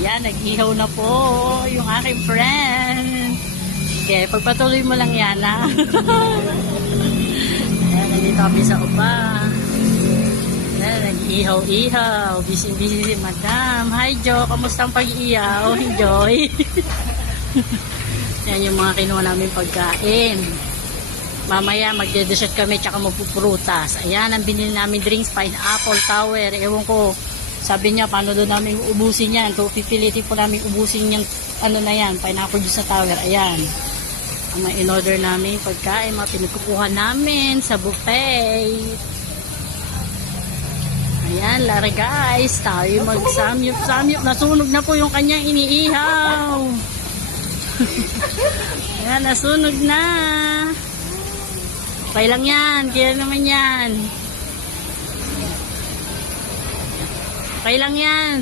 Yan, nag-ihaw na po yung aking friend. Okay, pagpatuloy mo lang yan, ha? Yan, nandito kami sa upa. Yan, nag-ihaw-ihaw. Busy-busy si Madam. Hi, Jo. Kamusta ang pag-ihaw? Joy. Yan yung mga kinuha namin pagkain. Mamaya magde-dessert kami tsaka magpuprutas. Ayan, ang binili namin drinks, pineapple tower. Ewan ko, sabi niya, paano doon namin ubusin yan? So, pipilitin po namin ubusin yung ano na yan, pineapple juice sa tower. Ayan. Ang mga in-order namin pagkain, mga pinagkukuha namin sa buffet. Ayan, Lara guys, tayo mag-samyup. Nasunog na po yung kanyang iniihaw. Ayan, nasunog na. Okay lang yan, kaya naman yan. Okay lang yan.